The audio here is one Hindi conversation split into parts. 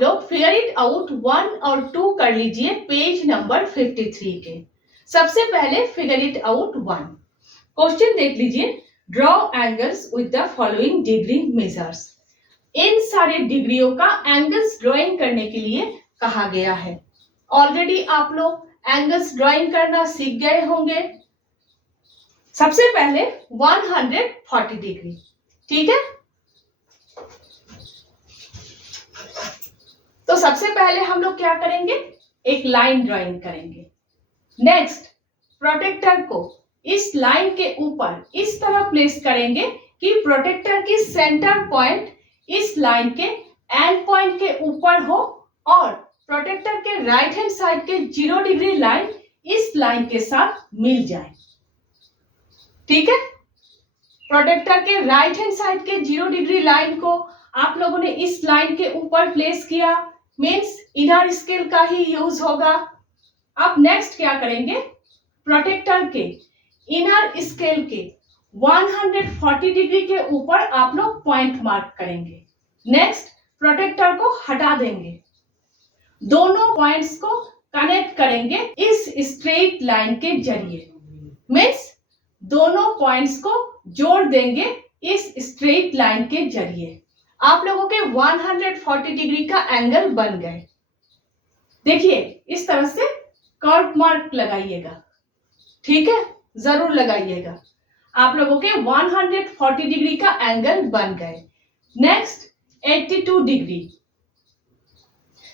आप लोग फिगर इट आउट 1 और 2 कर लीजिए पेज नंबर 53 के। सबसे पहले फिगर इट आउट 1 क्वेश्चन देख लीजिए। Draw angles with the following degree measures. इन सारे डिग्रियों का एंगल्स ड्राइंग करने के लिए कहा गया है। ऑलरेडी आप लोग एंगल्स ड्राइंग करना सीख गए होंगे। सबसे पहले 140 डिग्री, ठीक है। तो सबसे पहले हम लोग क्या करेंगे, एक लाइन ड्राइंग करेंगे। नेक्स्ट प्रोटेक्टर को इस लाइन के ऊपर इस तरह प्लेस करेंगे कि प्रोटेक्टर की सेंटर पॉइंट इस लाइन के एंड पॉइंट के ऊपर हो और प्रोटेक्टर के राइट हैंड साइड के 0 डिग्री लाइन इस लाइन के साथ मिल जाए, ठीक है। प्रोटेक्टर के राइट हैंड साइड के 0 डिग्री लाइन को आप लोगों ने इस लाइन के ऊपर प्लेस किया, मीन्स इनर स्केल का ही यूज होगा। अब नेक्स्ट क्या करेंगे, प्रोटेक्टर के इनर स्केल के 140 डिग्री के ऊपर आप लोग पॉइंट मार्क करेंगे। नेक्स्ट प्रोटेक्टर को हटा देंगे, दोनों पॉइंट्स को कनेक्ट करेंगे इस स्ट्रेट लाइन के जरिए, मीन्स दोनों पॉइंट्स को जोड़ देंगे इस स्ट्रेट लाइन के जरिए। आप लोगों के 140 डिग्री का एंगल बन गए। देखिए इस तरह से कर्व मार्क लगाइएगा, ठीक है, जरूर लगाइएगा। आप लोगों के 140 डिग्री का एंगल बन गए। नेक्स्ट 82 डिग्री,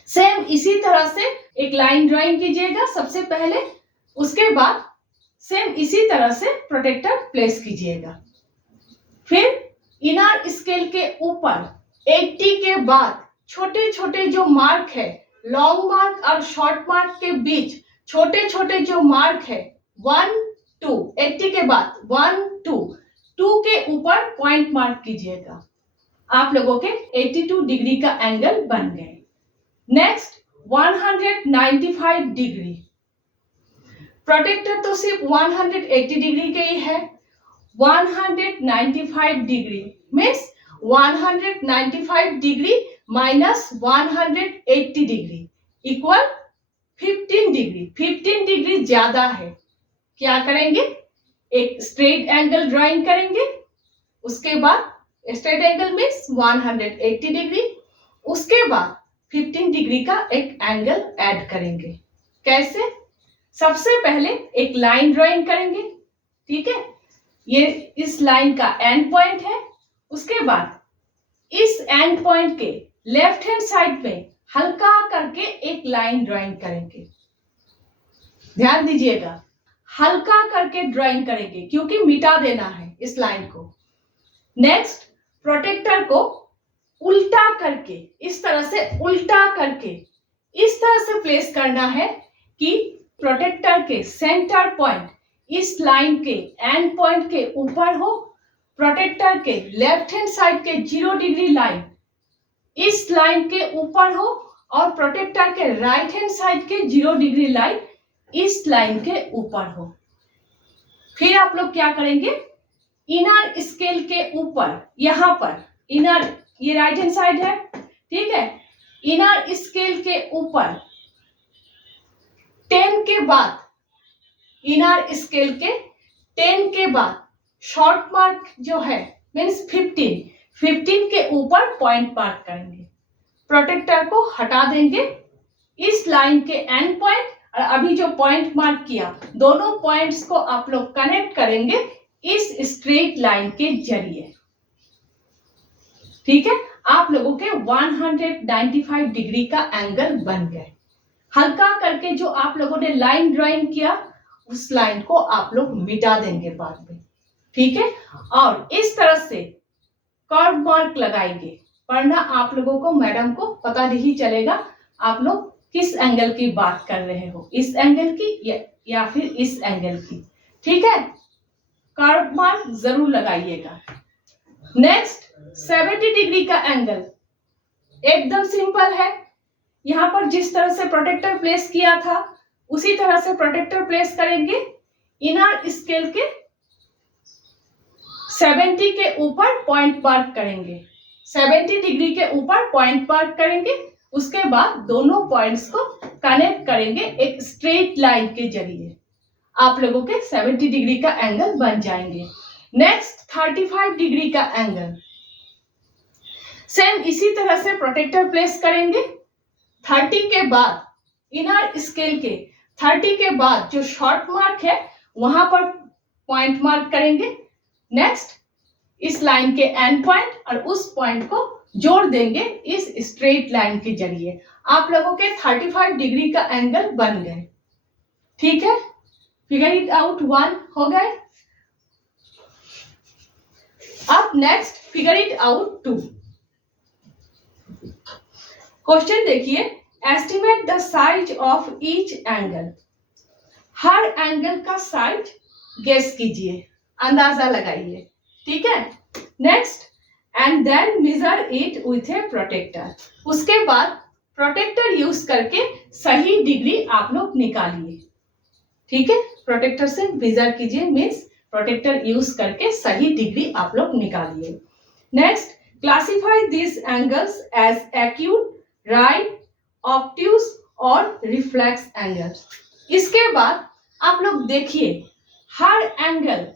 सेम इसी तरह से एक लाइन ड्राइंग कीजिएगा सबसे पहले, उसके बाद सेम इसी तरह से प्रोटेक्टर प्लेस कीजिएगा। फिर इनर स्केल के ऊपर 80 के बाद छोटे छोटे जो मार्क है, लॉन्ग मार्क और शॉर्ट मार्क के बीच छोटे छोटे जो मार्क है 1 2, 80 के बाद 1 2, 2 के ऊपर पॉइंट मार्क कीजिएगा। आप लोगों के 82 डिग्री का एंगल बन गए। नेक्स्ट 195 डिग्री, प्रोटेक्टर तो सिर्फ 180 डिग्री के ही है। 195 degree means 195 degree minus 180 degree equal 15 degree. 15 degree ज्यादा है, क्या करेंगे, एक स्ट्रेट एंगल ड्राइंग करेंगे। उसके बाद स्ट्रेट एंगल मीन्स 180 डिग्री, उसके बाद 15 डिग्री का एक एंगल ऐड करेंगे। कैसे, सबसे पहले एक लाइन ड्राइंग करेंगे, ठीक है, ये इस लाइन का एंड पॉइंट है। उसके बाद इस एंड पॉइंट के लेफ्ट हैंड साइड पे हल्का करके एक लाइन ड्राइंग करेंगे। ध्यान दीजिएगा, हल्का करके ड्राइंग करेंगे क्योंकि मिटा देना है इस लाइन को। नेक्स्ट प्रोटेक्टर को उल्टा करके, इस तरह से उल्टा करके इस तरह से प्लेस करना है कि प्रोटेक्टर के सेंटर पॉइंट इस लाइन के एंड पॉइंट के ऊपर हो, प्रोटेक्टर के लेफ्ट हैंड साइड के 0 डिग्री लाइन इस लाइन के ऊपर हो और प्रोटेक्टर के राइट हैंड साइड के 0 डिग्री लाइन इस लाइन के ऊपर हो। फिर आप लोग क्या करेंगे, इनर स्केल के ऊपर यहां पर इनर, ये राइट हैंड साइड है, ठीक है, इनर स्केल के ऊपर 10 के बाद, इनर स्केल के 10 के बाद शॉर्ट मार्क जो है मीन्स 15 के ऊपर पॉइंट मार्क करेंगे। प्रोटेक्टर को हटा देंगे इस लाइन के एंड पॉइंट और अभी जो पॉइंट मार्क किया दोनों पॉइंट्स को आप लोग कनेक्ट करेंगे इस स्ट्रेट लाइन के जरिए, ठीक है। आप लोगों के 195 डिग्री का एंगल बन गए। हल्का करके जो आप लोगों ने लाइन ड्राइंग किया उस लाइन को आप लोग मिटा देंगे बाद में, ठीक है। और इस तरह से कर्व मार्क लगाएंगे, वरना आप लोगों को, मैडम को पता नहीं चलेगा आप लोग किस एंगल की बात कर रहे हो, इस एंगल की या फिर इस एंगल की, ठीक है। कर्व मार्क जरूर लगाइएगा। नेक्स्ट 70 डिग्री का एंगल एकदम सिंपल है। यहां पर जिस तरह से प्रोटेक्टर प्लेस किया था उसी तरह से प्रोटेक्टर प्लेस करेंगे। इनर स्केल के 70 के ऊपर पॉइंट मार्क करेंगे, 70 डिग्री के ऊपर पॉइंट मार्क करेंगे उसके बाद दोनों पॉइंट्स को कनेक्ट करेंगे एक स्ट्रेट लाइन के जरिए। आप लोगों के 70 डिग्री का एंगल बन जाएंगे। नेक्स्ट 35 डिग्री का एंगल, सेम इसी तरह से प्रोटेक्टर प्लेस करेंगे। 30 के बाद इनर स्केल के 30 के बाद जो शॉर्ट मार्क है वहां पर पॉइंट मार्क करेंगे। नेक्स्ट इस लाइन के एंड पॉइंट और उस पॉइंट को जोड़ देंगे इस स्ट्रेट लाइन के जरिए। आप लोगों के 35 डिग्री का एंगल बन गए। ठीक है, फिगर इट आउट 1 हो गए। अब next figure it out 2। Question देखिए, estimate the size of each angle. हर एंगल का साइज गेस कीजिए, अंदाजा लगाइए। ठीक है, next and then measure it with a protractor. उसके बाद प्रोटेक्टर यूज करके सही डिग्री आप लोग निकालिए। ठीक है, प्रोटेक्टर से मेजर कीजिए, मीन्स प्रोटेक्टर यूज करके सही डिग्री आप लोग निकालिए। Next, classify this angles as acute, right, obtuse और रिफ्लेक्स एंगल। इसके बाद आप लोग देखिए हर एंगल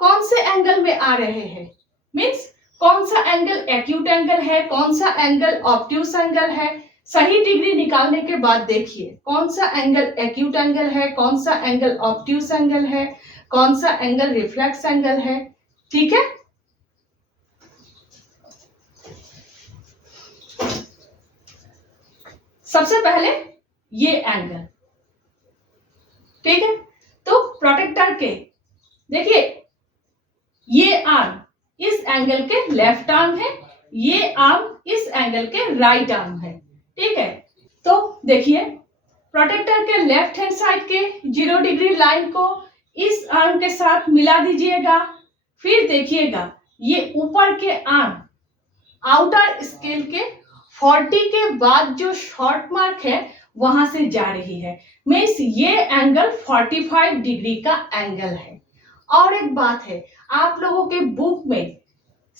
कौन से एंगल में आ रहे हैं, मीन्स कौन सा एंगल एक्यूट एंगल है, कौन सा एंगल ऑब्ट्यूज एंगल है। सही डिग्री निकालने के बाद देखिए कौन सा एंगल एक्यूट एंगल है, कौन सा एंगल ऑब्ट्यूज एंगल है, कौन सा एंगल रिफ्लेक्स एंगल है। ठीक है, सबसे पहले ये एंगल। ठीक है, तो प्रोटेक्टर के देखिए ये आर्म इस एंगल के लेफ्ट आर्म है, ये आर्म इस एंगल के राइट आर्म है। ठीक है, तो देखिए प्रोटेक्टर के लेफ्ट हैंड साइड के 0 डिग्री लाइन को इस आर्म के साथ मिला दीजिएगा। फिर देखिएगा ये ऊपर के आर्म आउटर स्केल के 40 के बाद जो शॉर्ट मार्क है वहां से जा रही है, मीन्स ये एंगल 45 डिग्री का एंगल है। और एक बात है, आप लोगों के बुक में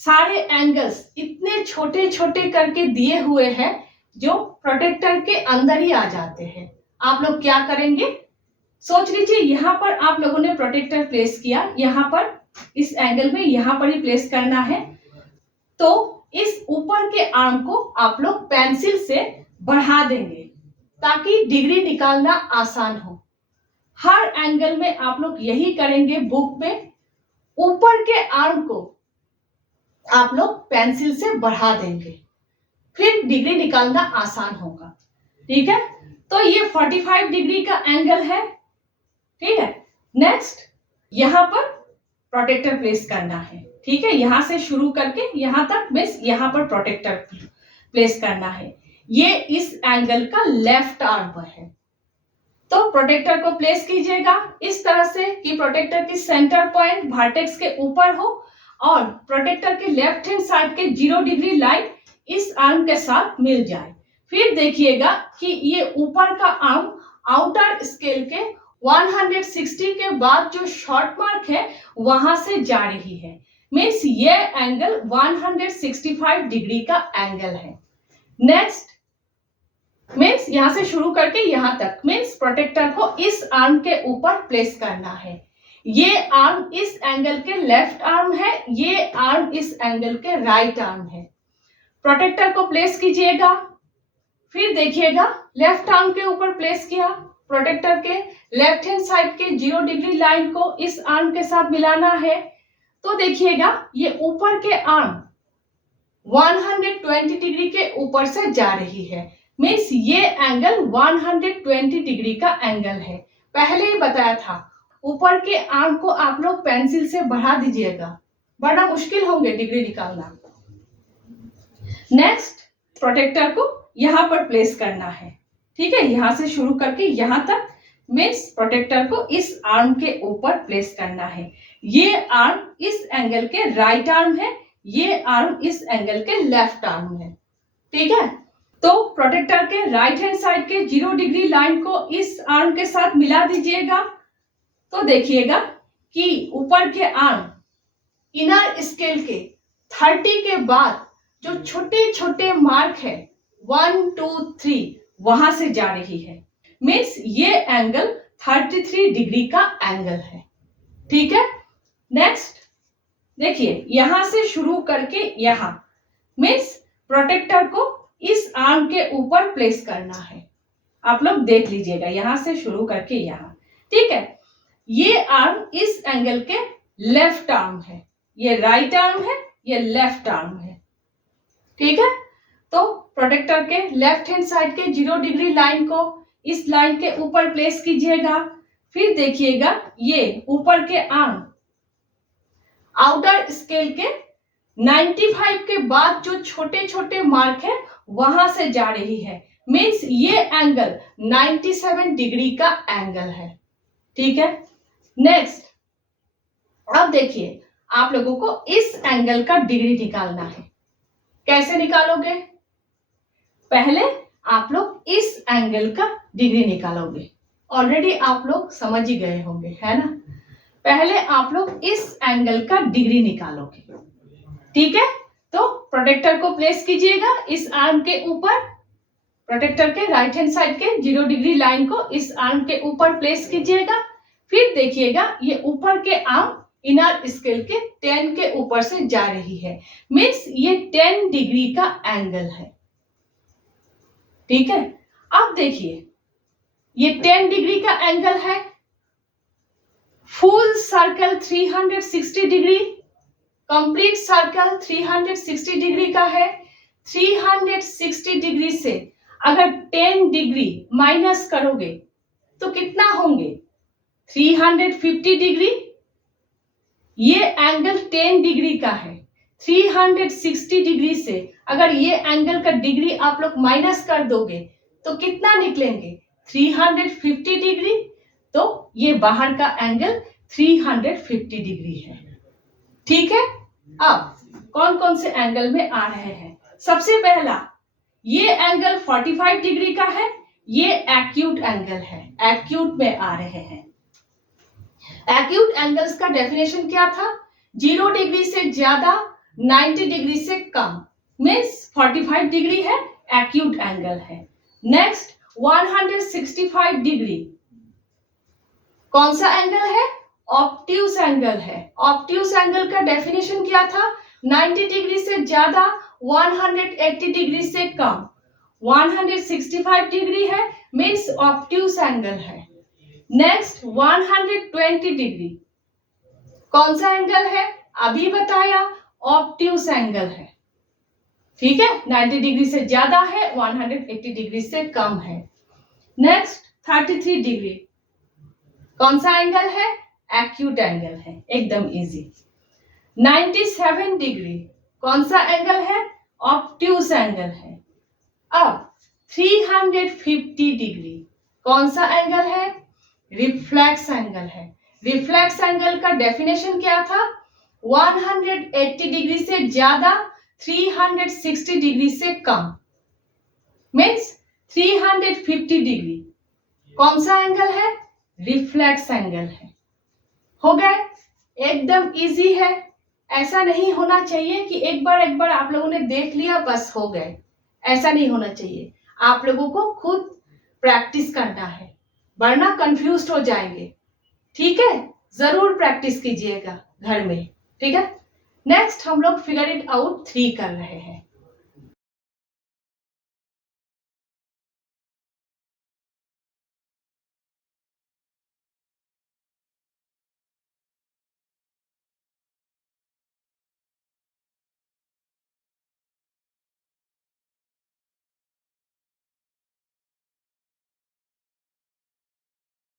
सारे एंगल्स इतने छोटे छोटे करके दिए हुए हैं जो प्रोटेक्टर के अंदर ही आ जाते हैं। आप लोग क्या करेंगे, सोच लीजिए यहाँ पर आप लोगों ने प्रोटेक्टर प्लेस किया, यहाँ पर इस एंगल में यहाँ पर ही प्लेस करना है। तो इस ऊपर के आर्म को आप लोग पेंसिल से बढ़ा देंगे ताकि डिग्री निकालना आसान हो। हर एंगल में आप लोग यही करेंगे बुक में, ऊपर के आर्म को आप लोग पेंसिल से बढ़ा देंगे, फिर डिग्री निकालना आसान होगा। ठीक है, तो ये 45 डिग्री का एंगल है। ठीक है, नेक्स्ट यहां पर प्रोटेक्टर प्लेस करना है। ठीक है, यहां से शुरू करके यहां तक बस यहां पर प्रोटेक्टर प्लेस करना है। ये इस एंगल का लेफ्ट आर्म है, तो प्रोटेक्टर को प्लेस कीजिएगा इस तरह से कि प्रोटेक्टर की सेंटर पॉइंट वर्टेक्स के ऊपर हो और प्रोटेक्टर के लेफ्ट हैंड साइड के 0 डिग्री लाइन इस आर्म के साथ मिल जाए। फिर देखिएगा कि ये ऊपर का आर्म आउटर स्केल के 160 के बाद जो शॉर्ट मार्क है वहां से जा रही है, मीन्स ये एंगल 165 डिग्री का एंगल है। नेक्स्ट मीन्स यहां से शुरू करके यहां तक, मीन्स प्रोटेक्टर को इस आर्म के ऊपर प्लेस करना है। ये आर्म इस एंगल के लेफ्ट आर्म है, ये आर्म इस एंगल के राइट आर्म है। प्रोटेक्टर को प्लेस कीजिएगा, फिर देखिएगा लेफ्ट आर्म के ऊपर प्लेस किया, प्रोटेक्टर के लेफ्ट हैंड साइड के 0 डिग्री लाइन को इस आर्म के साथ मिलाना है। तो देखिएगा ये ऊपर के आर्म 120 डिग्री के ऊपर से जा रही है, मीन्स ये एंगल 120 डिग्री का एंगल है। पहले ही बताया था ऊपर के आर्म को आप लोग पेंसिल से बढ़ा दीजिएगा, बड़ा मुश्किल होंगे डिग्री निकालना। नेक्स्ट प्रोटेक्टर को यहां पर प्लेस करना है। ठीक है, यहां से शुरू करके यहां तक, मीन्स प्रोटेक्टर को इस आर्म के ऊपर प्लेस करना है। ये आर्म इस एंगल के राइट आर्म है, ये आर्म इस एंगल के लेफ्ट आर्म है। ठीक है, तो प्रोटेक्टर के राइट हैंड साइड के 0 डिग्री लाइन को इस आर्म के साथ मिला दीजिएगा। तो देखिएगा कि ऊपर के आर्म इनर स्केल के 30 के बाद जो छोटे छोटे मार्क है 1 2 3 वहां से जा रही है, मीन्स ये एंगल 33 डिग्री का एंगल है। ठीक है, नेक्स्ट देखिए यहां से शुरू करके यहां, मीन्स प्रोटेक्टर को इस आर्म के ऊपर प्लेस करना है। आप लोग देख लीजिएगा, यहां से शुरू करके यहां। ठीक है, ये आर्म इस एंगल के लेफ्ट आर्म है, ये राइट आर्म है, ये लेफ्ट आर्म है। ठीक है, तो प्रोटेक्टर के लेफ्ट हैंड साइड के 0 डिग्री लाइन को इस लाइन के ऊपर प्लेस कीजिएगा। फिर देखिएगा ये ऊपर के आर्म आउटर स्केल के 95 के बाद जो छोटे छोटे मार्क है वहां से जा रही है, मीन्स ये एंगल 97 डिग्री का एंगल है। ठीक है, नेक्स्ट अब देखिए आप लोगों को इस एंगल का डिग्री निकालना है। कैसे निकालोगे? पहले आप लोग इस एंगल का डिग्री निकालोगे, ऑलरेडी आप लोग समझ ही गए होंगे, है ना। पहले आप लोग इस एंगल का डिग्री निकालोगे। ठीक है, तो प्रोटेक्टर को प्लेस कीजिएगा इस आर्म के ऊपर, प्रोटेक्टर के राइट हैंड साइड के 0 डिग्री लाइन को इस आर्म के ऊपर प्लेस कीजिएगा। फिर देखिएगा ये ऊपर के आर्म इनर स्केल के 10 के ऊपर से जा रही है, मीन्स ये 10 डिग्री का एंगल है। ठीक है, अब देखिए ये 10 डिग्री का एंगल है, full circle 360 degree, complete circle 360 degree का है। 360 डिग्री से अगर 10 डिग्री माइनस करोगे तो कितना होंगे? 350 डिग्री। ये एंगल 10 डिग्री का है, 360 डिग्री से अगर ये एंगल का डिग्री आप लोग माइनस कर दोगे तो कितना निकलेंगे? 350 डिग्री। तो ये बाहर का एंगल 350 डिग्री है। ठीक है, अब कौन कौन से एंगल में आ रहे हैं? सबसे पहला ये एंगल 45 डिग्री का है, ये एक्यूट एंगल है, एक्यूट में आ रहे हैं। एक्यूट एंगल्स का डेफिनेशन क्या था? 0 डिग्री से ज्यादा, 90 डिग्री से कम, मीन्स 45 डिग्री है, एक्यूट एंगल है। नेक्स्ट 165 डिग्री कौन सा एंगल है? ऑब्ट्यूस एंगल है। ऑब्ट्यूस एंगल का डेफिनेशन क्या था? 90 डिग्री से ज्यादा, 180 डिग्री से कम, 165 डिग्री है, मीन्स ऑब्ट्यूस एंगल है। नेक्स्ट 120 डिग्री कौन सा एंगल है? अभी बताया, ऑब्ट्यूस एंगल है। ठीक है, 90 डिग्री से ज्यादा है, 180 डिग्री से कम है। नेक्स्ट 33 डिग्री कौन सा एंगल है? एक्यूट एंगल है, एकदम इजी। 97 डिग्री कौन सा एंगल है? ऑब्ट्यूस एंगल है। अब 350 डिग्री कौन सा एंगल है? रिफ्लेक्स एंगल है। रिफ्लेक्स एंगल का डेफिनेशन क्या था? 180 डिग्री से ज्यादा, 360 डिग्री से कम, मीन्स 350 डिग्री कौन सा एंगल है? रिफ्लेक्स एंगल है। हो गए, एकदम इजी है। ऐसा नहीं होना चाहिए कि एक बार आप लोगों ने देख लिया बस हो गए, ऐसा नहीं होना चाहिए। आप लोगों को खुद प्रैक्टिस करना है, वरना कंफ्यूज हो जाएंगे। ठीक है, जरूर प्रैक्टिस कीजिएगा घर में। ठीक है, नेक्स्ट हम लोग फिगर इट आउट 3 कर रहे हैं।